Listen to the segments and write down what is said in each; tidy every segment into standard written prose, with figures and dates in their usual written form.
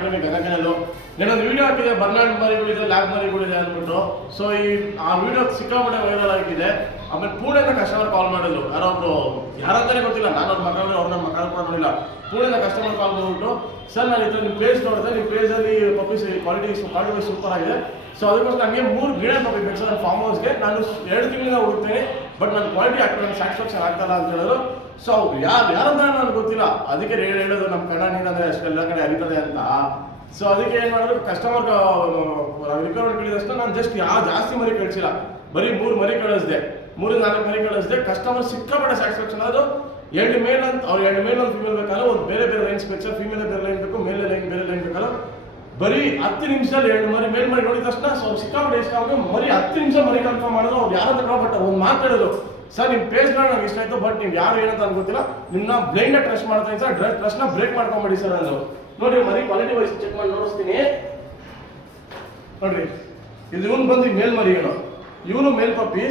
ಪ್ರಾಣಿಪ್ರೇಮಿ ಗದಗನಲ್ಲೂ ನಾನೊಂದು ವಿಡಿಯೋ ಹಾಕಿದೆ, Bernard ಮರಿಗಳಿದೆ, lab ಮರಿಗಳಿದೆ ಅಂದ್ಬಿಟ್ಟು. ಸೊ ಆ ವಿಡಿಯೋ ಸಿಕ್ಕಾಪಟ್ಟೆ ವೈರಲ್ ಆಗಿದೆ. ಆಮೇಲೆ ಪುಣೆಯಿಂದ ಕಸ್ಟಮರ್ ಕಾಲ್ ಮಾಡಿದ್ರು, ಯಾರಂತಾನೆ ಗೊತ್ತಿಲ್ಲ, ನಾನು ಅವ್ರ ಮಕ್ಕಳು ಅವ್ರನ್ನ ಮಕ್ಕಳು ಕೂಡ ನೋಡಿಲ್ಲ. ಪುಣೆಯಿಂದ ಕಸ್ಟಮರ್ ಕಾಲ್ ಮಾಡಿಬಿಟ್ಟು, ಸರ್ ನಾನು ಇದ್ರ ನಿಮ್ಮ ಪೇಜ್ ನೋಡಿದೆ, ನಿಮ್ಮ ಪೇಜಲ್ಲಿ ಪಪ್ಪೀಸ್ ಕ್ವಾಲಿಟಿ ಸೂಪರ್ ಆಗಿದೆ. ಸೊ ಅದಕ್ಕೋಸ್ಕರ ನನಗೆ 3 ಗಿಡ ಪಪ್ಪಿ ಬೇಕು ಸರ್ ನನ್ನ ಫಾರ್ಮ್ ಹೌಸ್ಗೆ. ನಾನು 2 ತಿಂಗಳಿಂದ ಹುಡುಕ್ತೇನೆ, ಬಟ್ ನನ್ನ ಕ್ವಾಲಿಟಿ ಆಗ್ತದೆ, ಸ್ಯಾಟಿಸ್ಫ್ಯಾಕ್ಷನ್ ಆಗ್ತಾಯಿಲ್ಲ ಅಂತ ಹೇಳಿದ್ರು. ಸೊ ಯಾರಂತ ನನಗೆ ಗೊತ್ತಿಲ್ಲ, ಅದಕ್ಕೆ ಹೇಳೋದು ನಮ್ಮ ಕನ್ನಡ ನೀರಂದರೆ ಅಷ್ಟೆಲ್ಲ ಕಡೆ ಅರಿತದೆ ಅಂತ. ಸೊ ಅದಕ್ಕೆ ಏನು ಮಾಡಿದ್ರು, ಕಸ್ಟಮರ್ ರಿಕ್ವೈರ್ಮೆಂಟ್ ಕೇಳಿದಷ್ಟು ನಾನು ಜಾಸ್ತಿ ಮರಿ ಕಳಿಸಿಲ್ಲ, ಬರೀ 3 ಮರಿ ಕಳಿಸಿದೆ, 3-4 ಮರಿ ಕಳಿಸಿದೆ. ಕಸ್ಟಮರ್ ಸಿಕ್ಕಾಪಟ್ಟೆ ಸ್ಯಾಟಿಸ್ಫ್ಯಾಕ್ಷನ್. ಅದು 2 ಮೇಲ್ ಅಂತ, ಅವ್ರು 2 ಮೇಲ್ ಒಂದು ಫೀಮೇಲ್ ಬೇಕಲ್ಲ, ಒಂದು ಬೇರೆ ಲೈನ್ಸ್ ಬೇಕು, ಫೀಮೇಲ್ ಬೇರೆ ಲೈನ್ ಬೇಕು, ಮೇಲ್ ಲೈನ್ ಬೇರೆ ಲೈನ್ ಬೇಕಲ್ಲ. ಬರೀ 10 ನಿಮಿಷದಲ್ಲಿ 2 ಮರಿ ಮೇಲ್ ಮಾಡಿ ನೋಡಿದ ತಕ್ಷಣ ಸೊ ಸಿಕ್ಕಾಪಟ್ಟೆ ಇಷ್ಟ ಆಗಿ ಮರಿ 10 ನಿಮಿಷ ಮರಿ ಕನ್ಫರ್ಮ್ ಮಾಡಿದ್ರು. ಅವ್ರು ಯಾರು ಅಂತ ಬಟ್ ಒಂದು ಮಾತಾಡೋದು, ಸರ್ ನಿಮ್ಮ ಪೇಜ್ ನಂಗೆ ಇಷ್ಟ ಆಯಿತು, ಬಟ್ ನೀವು ಯಾರು ಏನಂತ ನನಗೆ ಗೊತ್ತಿಲ್ಲ, ನಿಮ್ಮನ್ನ ಬ್ಲೈಂಡ್ ಟ್ರಸ್ಟ್ ಮಾಡ್ತಾ ಇದ್ದೀನಿ ಸರ್, ಟ್ರಸ್ಟ್ನ ಬ್ರೇಕ್ ಮಾಡ್ಕೊಂಬಿಡಿ ಸರ್ ಅಂದರು. ನೋಡಿರಿ ಮರಿ ಕ್ವಾಲಿಟಿ ವೈಸ್ ಚೆಕ್ ಮಾಡಿ ನೋಡಿಸ್ತೀನಿ. ನೋಡ್ರಿ ಇದು ಇವನು ಬಂದು ಮೇಲ್ ಮರಿ, ಇವನು ಮೇಲ್ ಪಪ್ಪಿ,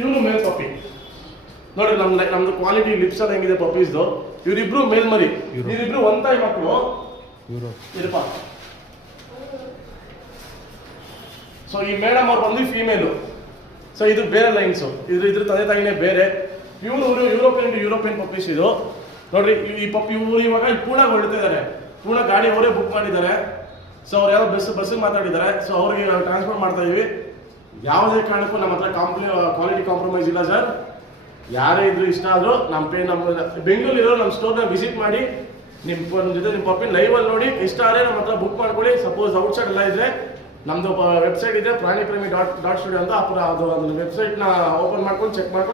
ಇವನು ಮೇಲ್ ಪಪ್ಪಿ. ನೋಡಿ ನಮ್ದು ಕ್ವಾಲಿಟಿ ಲಿಪ್ಸ್ ಎಲ್ಲ ಹೆಂಗಿದೆ ಪಪ್ಪೀಸ್ದು. ಇವರಿಬ್ರು ಮೇಲ್ ಮರಿ, ಇವರಿಬ್ರು ಒಂತಾಯಿ ಮಕ್ಕಳು ಇರಪ್ಪ. ಸೊ ಈ ಮೇಡಮ್ ಅವ್ರು ಬಂದು ಫೀಮೇಲು. ಸೊ ಇದು ಬೇರೆ ಲೈನ್ಸು, ಇದ್ರ ತಂದೆ ತಾಯಿನೇ ಬೇರೆ. ಇವರು ಯುರೋಪಿಯನ್ ಪಪ್ಪೀಸ್ ಇದು. ನೋಡ್ರಿ ಈ ಪಪ್ಪಿ ಇವರು ಇವಾಗ ಪೂಣಾಗ ಹೊರಡ್ತಾ ಇದ್ದಾರೆ, ಪೂಣ ಗಾಡಿ ಅವರೇ ಬುಕ್ ಮಾಡಿದ್ದಾರೆ. ಸೊ ಅವ್ರು ಯಾವ ಬಸ್ಸಿಗೆ ಮಾತಾಡಿದ್ದಾರೆ. ಸೊ ಅವ್ರಿಗೆ ನಾವು ಟ್ರಾನ್ಸ್ಫರ್ ಮಾಡ್ತಾ ಇದೀವಿ. ಯಾವುದೇ ಕಾರಣಕ್ಕೂ ನಮ್ಮ ಹತ್ರ ಕ್ವಾಲಿಟಿ ಕಾಂಪ್ರಮೈಸ್ ಇಲ್ಲ ಸರ್. ಯಾರೇ ಇದ್ರು ಇಷ್ಟ ಆದರೂ ನಮ್ಮ ಬೆಂಗಳೂರಿರೋ ನಮ್ಮ ಸ್ಟೋರ್ನ ವಿಸಿಟ್ ಮಾಡಿ, ನಿಮ್ಮ ಜೊತೆ ನಿಮ್ಮ ಪಪ್ಪಿ ಲೈವಲ್ಲಿ ನೋಡಿ ಇಷ್ಟ ಆದರೆ ನಮ್ಮ ಹತ್ರ ಬುಕ್ ಮಾಡ್ಕೊಳ್ಳಿ. ಸಪೋಸ್ ಔಟ್ಸೈಡ್ ಎಲ್ಲ ಇದ್ರೆ ನಮ್ಮದು ವೆಬ್ಸೈಟ್ ಇದೆ, ಪ್ರಾಣಿಪ್ರೇಮಿ .ಸ್ಟುಡಿಯೋ ಅಂತ. ಅದು ವೆಬ್ಸೈಟ್ನ ಓಪನ್ ಮಾಡ್ಕೊಂಡು ಚೆಕ್ ಮಾಡ್ಕೊಂಡು